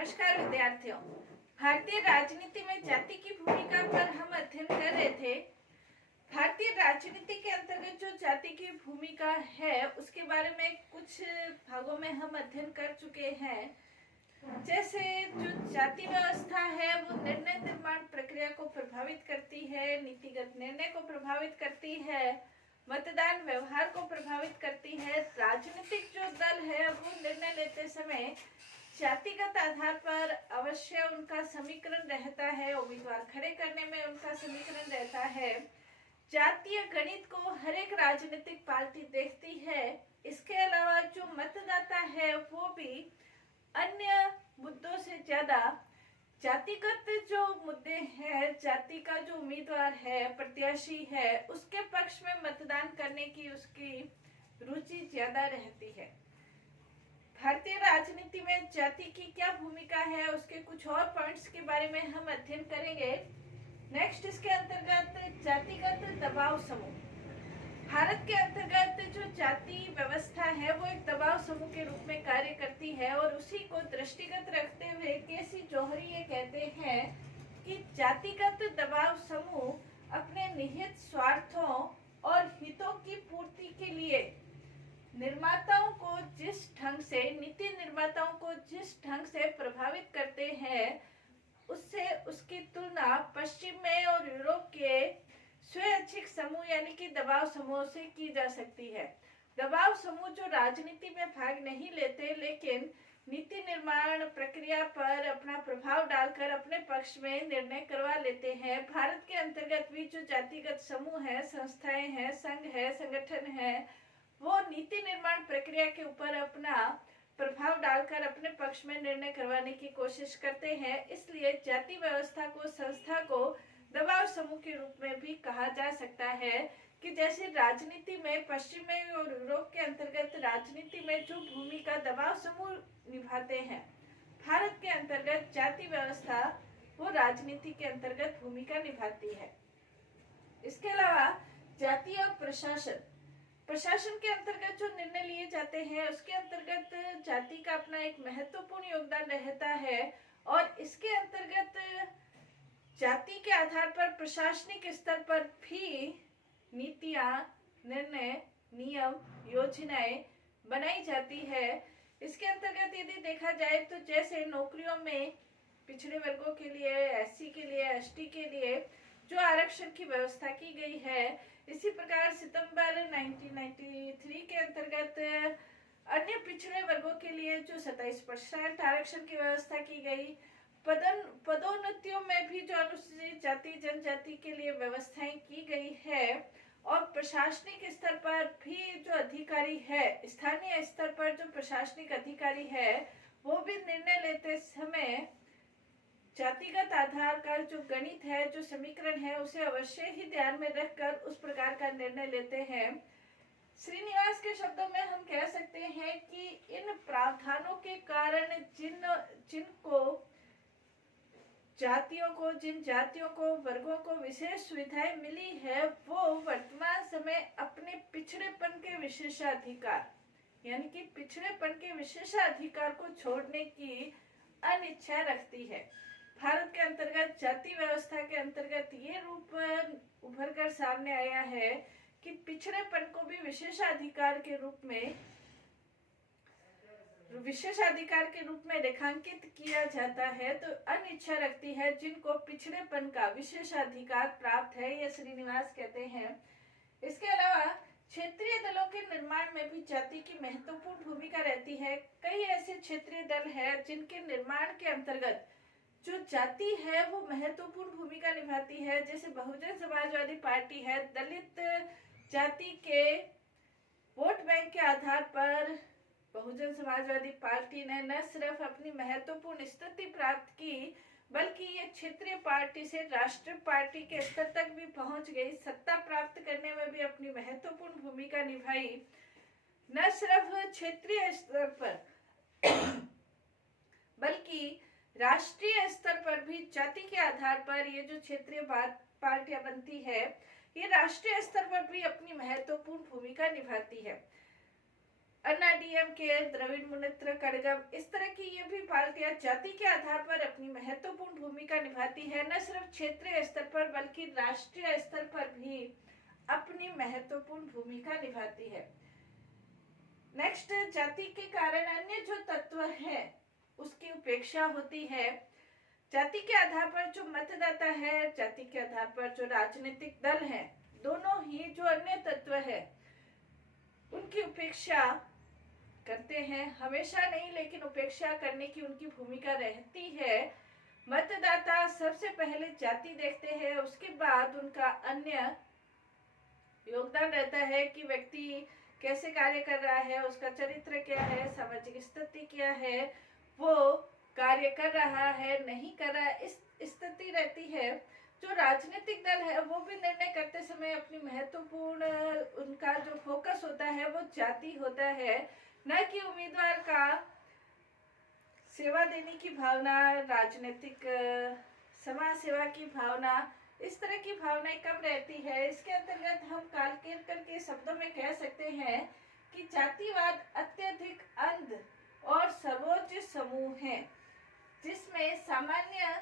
नमस्कार विद्यार्थियों। भारतीय राजनीति में जाति की भूमिका पर हम अध्ययन कर रहे थे। भारतीय राजनीति के अंतर्गत जो जाति की भूमिका है उसके बारे में कुछ भागों में हम अध्ययन कर चुके हैं। जैसे जो जाति व्यवस्था है वो निर्णय निर्माण प्रक्रिया को प्रभावित करती है, नीतिगत निर्णय को प्रभावित करती है, मतदान व्यवहार को प्रभावित करती है। राजनीतिक जो दल है वो निर्णय लेते समय जातिगत आधार पर अवश्य उनका समीकरण रहता है, उम्मीदवार खड़े करने में उनका समीकरण रहता है। जातीय गणित को हर एक राजनीतिक पार्टी देखती है। इसके अलावा जो मतदाता है वो भी अन्य मुद्दों से ज्यादा जातिगत जो मुद्दे हैं, जाति का जो उम्मीदवार है, प्रत्याशी है, उसके पक्ष में मतदान करने की उसकी रुचि ज्यादा रहती है। भारतीय राजनीति में जाति की क्या भूमिका है उसके कुछ और पॉइंट्स के बारे में हम अध्ययन करेंगे। नेक्स्ट इसके अंतर्गत जातिगत दबाव समूह। भारत के अंतर्गत जो जाति व्यवस्था है वो एक दबाव समूह के रूप में कार्य करती है और उसी को दृष्टिगत रखते हुए केसी जौहरी ये कहते हैं कि जातिगत दबाव समूह अपने निहित स्वार्थों और हितों की पूर्ति के लिए निर्माताओं को जिस ढंग से, नीति निर्माताओं को जिस ढंग से प्रभावित करते हैं उससे उसकी तुलना पश्चिम में और यूरोप के स्वैच्छिक समूह यानी कि दबाव समूह से की जा सकती है। दबाव समूह जो राजनीति में भाग नहीं लेते लेकिन नीति निर्माण प्रक्रिया पर अपना प्रभाव डालकर अपने पक्ष में निर्णय करवा लेते हैं। भारत के अंतर्गत भी जो जातिगत समूह है, संस्थाएं हैं, संघ है, संगठन है, वो नीति निर्माण प्रक्रिया के ऊपर अपना प्रभाव डालकर अपने पक्ष में निर्णय करवाने की कोशिश करते हैं। इसलिए जाति व्यवस्था को, संस्था को दबाव समूह के रूप में भी कहा जा सकता है कि जैसे राजनीति में पश्चिम में और यूरोप के अंतर्गत राजनीति में जो भूमिका दबाव समूह निभाते हैं, भारत के अंतर्गत जाति व्यवस्था वो राजनीति के अंतर्गत भूमिका निभाती है। इसके अलावा जाति और प्रशासन, प्रशासन के अंतर्गत जो निर्णय लिए जाते हैं उसके अंतर्गत जाति का अपना एक महत्वपूर्ण योगदान रहता है और इसके अंतर्गत जाति के आधार पर प्रशासनिक स्तर पर भी नीतियां, निर्णय, नियम, योजनाएं बनाई जाती है। इसके अंतर्गत यदि देखा जाए तो जैसे नौकरियों में पिछड़े वर्गों के लिए, एससी के लिए, एसटी के लिए जो आरक्षण की व्यवस्था की गई है, इसी प्रकार सितंबर 1993 के अंतर्गत अन्य पिछड़े वर्गों के लिए जो 27% आरक्षण की व्यवस्था की गई, पदोन्नतियों में भी जो अनुसूचित जाति जनजाति के लिए व्यवस्थाएं की गई है और प्रशासनिक स्तर पर भी जो अधिकारी है, स्थानीय स्तर पर जो प्रशासनिक अधिकारी है, वो भी निर्णय लेते समय जातिगत आधार का जो गणित है, जो समीकरण है, उसे अवश्य ही ध्यान में रखकर उस प्रकार का निर्णय लेते हैं। श्रीनिवास के शब्दों में हम कह सकते हैं कि इन प्रावधानों के कारण जिन जातियों को, वर्गों को विशेष सुविधाएं मिली है, वो वर्तमान समय अपने पिछड़ेपन के विशेषाधिकार यानी कि पिछड़ेपन के विशेषाधिकार को छोड़ने की अनिच्छा रखती है। भारत के अंतर्गत जाति व्यवस्था के अंतर्गत ये रूप उभर कर सामने आया है कि पिछड़ेपन को भी विशेषाधिकार के रूप में रेखांकित किया जाता है। तो अनिच्छा रखती है जिनको पिछड़ेपन का विशेषाधिकार प्राप्त है, ये श्रीनिवास कहते हैं। इसके अलावा क्षेत्रीय दलों के निर्माण में भी जाति की महत्वपूर्ण भूमिका रहती है। कई ऐसे क्षेत्रीय दल हैं जिनके निर्माण के अंतर्गत जो जाति है वो महत्वपूर्ण भूमिका निभाती है। जैसे बहुजन समाजवादी पार्टी है, दलित जाति के वोट बैंक के आधार पर बहुजन समाजवादी पार्टी ने न सिर्फ अपनी महत्वपूर्ण स्थिति प्राप्त की बल्कि ये क्षेत्रीय पार्टी से राष्ट्रीय पार्टी के स्तर तक भी पहुंच गई, सत्ता प्राप्त करने में भी अपनी महत्वपूर्ण भूमिका निभाई। न सिर्फ क्षेत्रीय स्तर पर बल्कि राष्ट्रीय स्तर पर भी जाति के आधार पर ये जो क्षेत्रीय पार्टियां बनती है, ये राष्ट्रीय स्तर पर भी अपनी महत्वपूर्ण भूमिका निभाती है। अन्ना डीएमके, द्रविड़ मुनेत्र कड़गम, इस तरह की ये भी पार्टियां जाति के आधार पर अपनी महत्वपूर्ण भूमिका निभाती है, न सिर्फ क्षेत्रीय स्तर पर बल्कि राष्ट्रीय स्तर पर भी अपनी महत्वपूर्ण भूमिका निभाती है। नेक्स्ट, जाति के कारण अन्य जो तत्व है उसकी उपेक्षा होती है। जाति के आधार पर जो मतदाता है, जाति के आधार पर जो राजनीतिक दल है, दोनों ही जो अन्य तत्व है उनकी उपेक्षा करते हैं। हमेशा नहीं, लेकिन उपेक्षा करने की उनकी भूमिका रहती है। मतदाता सबसे पहले जाति देखते हैं, उसके बाद उनका अन्य योगदान रहता है कि व्यक्ति कैसे कार्य कर रहा है, उसका चरित्र क्या है, सामाजिक स्थिति क्या है, वो कार्य कर रहा है नहीं कर रहा है, इस स्थिति रहती है। जो राजनीतिक दल है वो भी निर्णय करते समय अपनी महत्वपूर्ण उनका जो फोकस होता है वो जाति होता है, न कि उम्मीदवार का सेवा देने की भावना, राजनीतिक समाज सेवा की भावना, इस तरह की भावनाएं कम रहती है। इसके अंतर्गत हम कालकेरकर के शब्दों में कह सकते हैं कि जातिवाद अत्यधिक अंध और सर्वोच्च समूह है, जिसमें सामान्य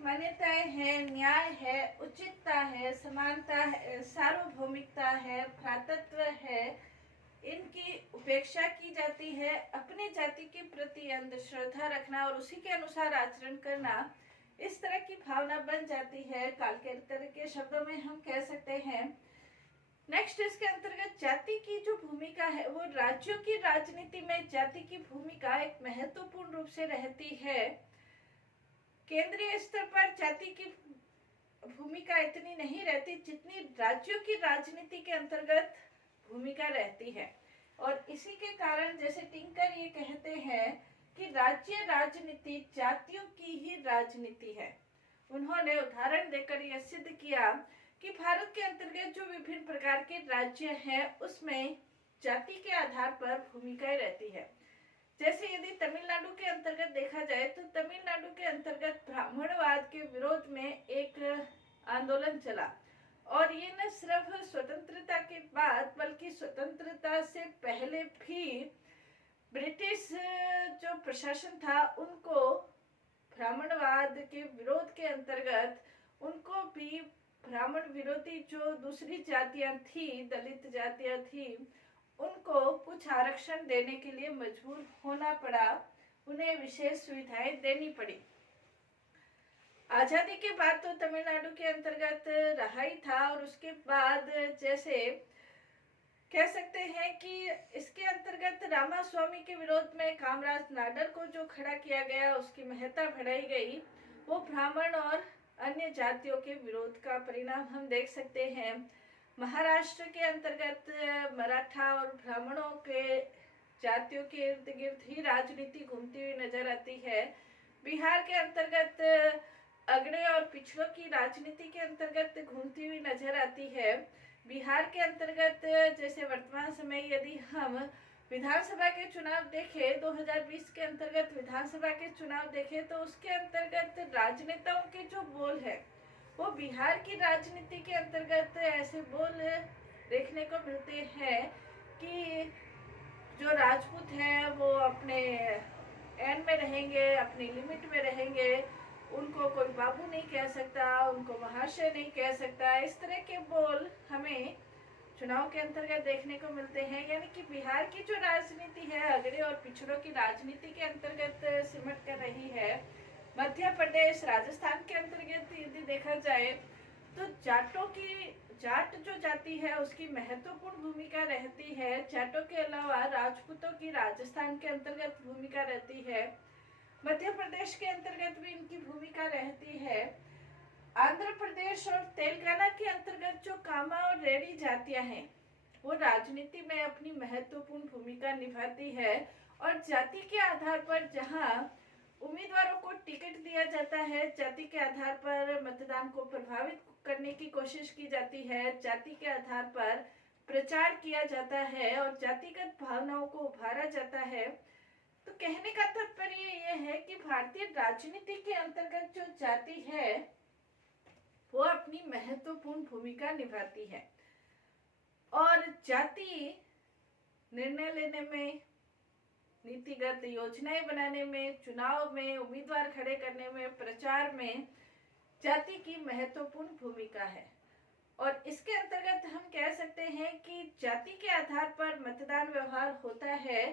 मान्यताएं हैं, न्याय है, उचितता है, समानता है, सार्वभौमिकता है, भ्रातृत्व है, इनकी उपेक्षा की जाती है। अपनी जाति के प्रति अंधश्रद्धा रखना और उसी के अनुसार आचरण करना, इस तरह की भावना बन जाती है। कालकेरकर के शब्दों में हम कह सकते हैं। नेक्स्ट, इसके अंतर्गत जाति की जो भूमिका है वो राज्यों की राजनीति में जाति की भूमिका एक महत्वपूर्ण रूप से रहती है। केंद्रीय स्तर पर जाति की भूमिका इतनी नहीं रहती जितनी राज्यों की राजनीति के अंतर्गत भूमिका रहती है। और इसी के कारण जैसे टिंकर ये कहते हैं कि राज्य राजनीति जातियों की ही राजनीति है। उन्होंने उदाहरण देकर यह सिद्ध किया कि भारत के अंतर्गत जो विभिन्न प्रकार के राज्य हैं उसमें जाति के आधार पर भूमिकाएं रहती है। जैसे यदि तमिलनाडु के अंतर्गत देखा जाए तो तमिलनाडु के अंतर्गत ब्राह्मणवाद के विरोध में एक आंदोलन चला, और ये न सिर्फ स्वतंत्रता के बाद बल्कि स्वतंत्रता से पहले भी ब्रिटिश जो प्रशासन था उनको ब्राह्मणवाद के विरोध के अंतर्गत उनको भी ब्राह्मण विरोधी जो दूसरी जातियां थी, दलित जातियां थी, उनको कुछ आरक्षण देने के लिए मजबूर होना पड़ा, उन्हें विशेष सुविधाएं देनी पड़ी। आजादी के बाद तो तमिलनाडु के अंतर्गत रहा ही था, और उसके बाद जैसे कह सकते हैं कि इसके अंतर्गत रामास्वामी के विरोध में कामराज नाडर को जो खड़ा किया गया, उसकी महत्ता बढ़ाई गई, वो ब्राह्मण और अन्य जातियों के विरोध का परिणाम हम देख सकते हैं। महाराष्ट्र के अंतर्गत मराठा और ब्राह्मणों के जातियों के इर्द गिर्द ही राजनीति घूमती हुई नजर आती है। बिहार के अंतर्गत अगड़े और पिछड़ों की राजनीति के अंतर्गत घूमती हुई नजर आती है। बिहार के अंतर्गत जैसे वर्तमान समय यदि हम विधानसभा के चुनाव देखें, 2020 के अंतर्गत विधानसभा के चुनाव देखें, तो उसके अंतर्गत राजनेताओं के जो बोल है वो बिहार की राजनीति के अंतर्गत ऐसे बोल देखने को मिलते हैं कि जो राजपूत हैं वो अपने एन में रहेंगे, अपनी लिमिट में रहेंगे, उनको कोई बाबू नहीं कह सकता, उनको महाशय नहीं कह सकता। इस तरह के बोल हमें चुनाव के अंतर्गत देखने को मिलते हैं। यानी कि बिहार की जो राजनीति है अगड़े और पिछड़ों की राजनीति के अंतर्गत सिमट कर रही है। मध्य प्रदेश, राजस्थान के अंतर्गत यदि देखा जाए तो जाट जो जाति है उसकी महत्वपूर्ण भूमिका रहती है। जाटों के अलावा राजपूतों की राजस्थान के अंतर्गत भूमिका रहती है। मध्य प्रदेश के अंतर्गत भी इनकी भूमिका रहती है। आंध्र प्रदेश और तेलंगाना के अंतर्गत जो कामा और रेड्डी जातियां हैं वो राजनीति में अपनी महत्वपूर्ण भूमिका निभाती है। और जाति के आधार पर जहां उम्मीदवारों को टिकट दिया जाता है, जाति के आधार पर मतदान को प्रभावित करने की कोशिश की जाती है, जाति के आधार पर प्रचार किया जाता है और जातिगत भावनाओं को उभारा जाता है, तो कहने का तात्पर्य यह है कि भारतीय राजनीति के अंतर्गत जो जाति है वो अपनी महत्वपूर्ण भूमिका निभाती है। और जाति निर्णय लेने में, नीतिगत योजनाएं बनाने में, चुनाव में, उम्मीदवार खड़े करने में, प्रचार में जाति की महत्वपूर्ण भूमिका है। और इसके अंतर्गत हम कह सकते हैं कि जाति के आधार पर मतदान व्यवहार होता है।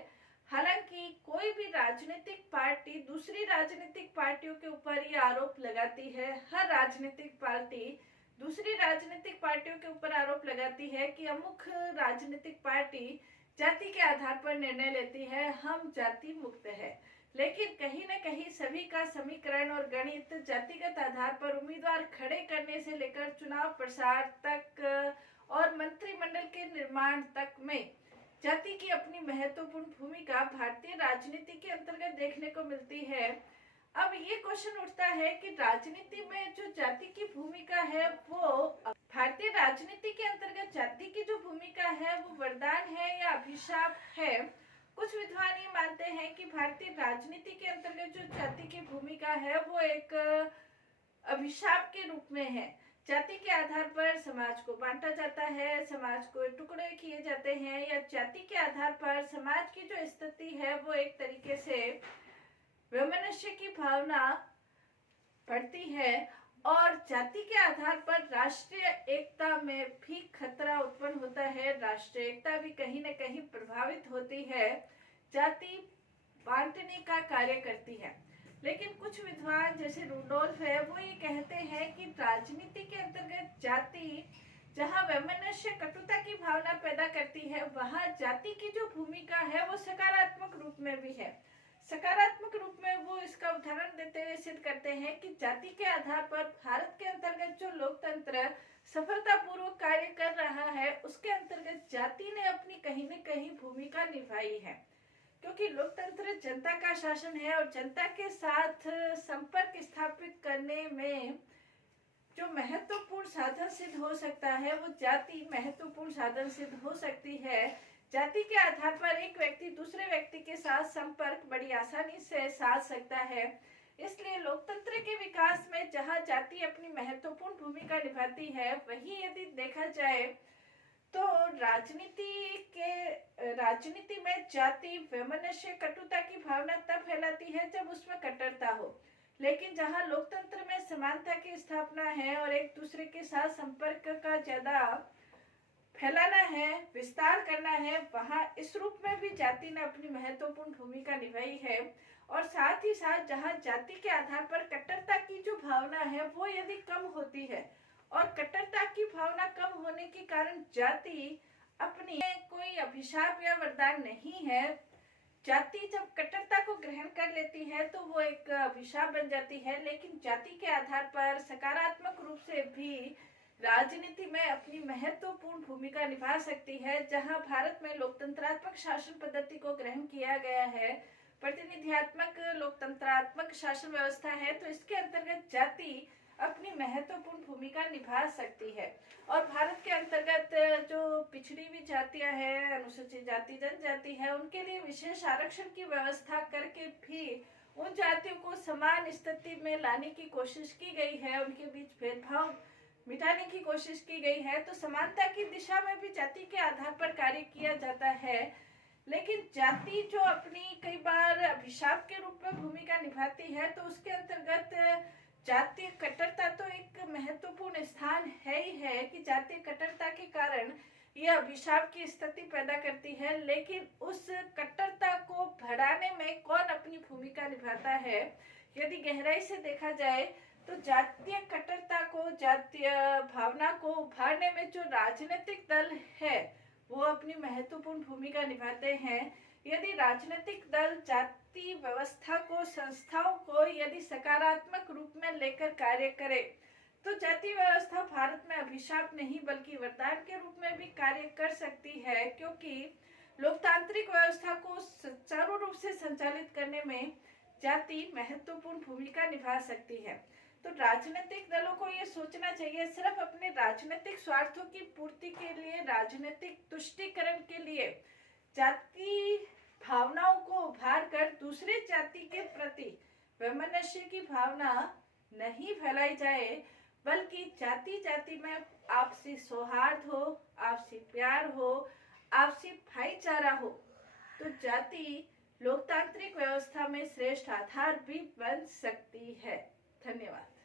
हालांकि कोई भी राजनीतिक पार्टी दूसरी राजनीतिक पार्टियों के ऊपर ये आरोप लगाती है, हर राजनीतिक पार्टी दूसरी राजनीतिक पार्टियों के ऊपर आरोप लगाती है कि अमुक राजनीतिक पार्टी जाति के आधार पर निर्णय लेती है, हम जाति मुक्त है। लेकिन कहीं न कहीं सभी का समीकरण और गणित जातिगत आधार पर उम्मीदवार खड़े करने से लेकर चुनाव प्रसार तक और मंत्रिमंडल के निर्माण तक में जाति की अपनी महत्वपूर्ण भूमिका भारतीय राजनीति के अंतर्गत देखने को मिलती है। अब ये क्वेश्चन उठता है कि राजनीति में जो जाति की भूमिका है वो भारतीय राजनीति के अंतर्गत जाति की जो भूमिका है वो वरदान है या अभिशाप है। कुछ विद्वान ये मानते हैं कि भारतीय राजनीति के अंतर्गत जो जाति की भूमिका है वो एक अभिशाप के रूप में है। जाति के आधार पर समाज को बांटा जाता है, समाज को टुकड़े किए जाते हैं, या जाति के आधार पर समाज की जो स्थिति है वो एक तरीके से वैमनस्य की भावना बढ़ती है। और जाति के आधार पर राष्ट्रीय एकता में भी खतरा उत्पन्न होता है, राष्ट्रीय एकता भी कहीं न कहीं प्रभावित होती है, जाति बांटने का कार्य करती है। लेकिन कुछ विद्वान जैसे रूडोल्फ है वो ये कहते हैं कि राजनीति के अंतर्गत जाति जहां वैमनस्य कटुता की भावना पैदा करती है, वहां जाति की जो भूमिका है वो सकारात्मक रूप में भी है। सकारात्मक रूप में वो इसका उदाहरण देते हुए सिद्ध करते हैं कि जाति के आधार पर भारत के अंतर्गत जो लोकतंत्र सफलतापूर्वक कार्य कर रहा है उसके अंतर्गत जाति ने अपनी कहीं न कहीं भूमिका निभाई है। क्योंकि लोकतंत्र जनता का शासन है और जनता के साथ संपर्क स्थापित करने में जो महत्वपूर्ण साधन सिद्ध हो सकता है वो जाति महत्वपूर्ण साधन सिद्ध हो सकती है। जाति के आधार पर एक व्यक्ति दूसरे व्यक्ति के साथ संपर्क बड़ी आसानी से साध सकता है। इसलिए लोकतंत्र के विकास में जहां जाति अपनी महत्वपूर्ण भूमिका निभाती है, वहीं यदि देखा जाए तो राजनीति में जाति वैमनस्य कटुता की भावना तब फैलाती है जब उसमें कट्टरता हो। लेकिन जहां लोकतंत्र में समानता की स्थापना है और एक दूसरे के साथ संपर्क का ज्यादा फैलाना है, विस्तार करना है, वहां इस रूप में भी जाति ने अपनी महत्वपूर्ण भूमिका निभाई है। और साथ ही साथ जहां जाति के आधार पर कट्टरता की जो भावना है वो यदि कम होती है और कट्टरता की भावना कम होने के कारण जाति अपनी कोई अभिशाप या वरदान नहीं है। जाति जब कट्टरता को ग्रहण कर लेती है तो वो एक अभिशाप बन जाती है। लेकिन जाति के आधार पर सकारात्मक रूप से भी राजनीति में अपनी महत्वपूर्ण भूमिका निभा सकती है। जहां भारत में लोकतंत्रात्मक शासन पद्धति को ग्रहण किया गया है, प्रतिनिधियात्मक लोकतंत्रात्मक शासन व्यवस्था है, तो इसके अंतर्गत जाति अपनी महत्वपूर्ण भूमिका निभा सकती है। और भारत के अंतर्गत जो पिछड़ी हुई जातियां हैं, अनुसूचित जाति जनजाति है, उनके लिए विशेष आरक्षण की व्यवस्था करके भी उन जातियों को समान स्थिति में लाने की कोशिश की गई है, उनके बीच भेदभाव मिटाने की कोशिश की गई है। तो समानता की दिशा में भी जाति के आधार पर कार्य किया जाता है। लेकिन जाति जो अपनी कई बार अभिशाप के रूप में भूमिका निभाती है, तो उसके अंतर्गत जातीय कट्टरता तो एक महत्वपूर्ण स्थान है ही है कि जातीय कट्टरता के कारण यह अभिशाप की स्थिति पैदा करती है। लेकिन उस कट्टरता को बढ़ाने में कौन अपनी भूमिका निभाता है, यदि गहराई से देखा जाए तो जातीय कट्टरता को, जातीय भावना को उभारने में जो राजनीतिक दल है वो अपनी महत्वपूर्ण भूमिका निभाते हैं। यदि राजनीतिक दल जाति व्यवस्था को, संस्थाओं को यदि सकारात्मक रूप में लेकर कार्य करे, तो जाति व्यवस्था भारत में अभिशाप नहीं बल्कि वरदान के रूप में भी कार्य कर सकती है, क्योंकि लोकतांत्रिक व्यवस्था को सुचारू रूप से संचालित करने में जाति महत्वपूर्ण भूमिका निभा सकती है। तो राजनीतिक दलों को ये सोचना चाहिए, सिर्फ अपने राजनीतिक स्वार्थों की पूर्ति के लिए, राजनीतिक तुष्टीकरण के लिए जाति भावनाओं को उभार कर दूसरे जाति के प्रति वैमनस्य की भावना नहीं फैलाई जाए, बल्कि जाति जाति में आपसी सौहार्द हो, आपसी प्यार हो, आपसी भाईचारा हो। तो जाति लोकतांत्रिक व्यवस्था में श्रेष्ठ आधार भी बन सकती है। धन्यवाद।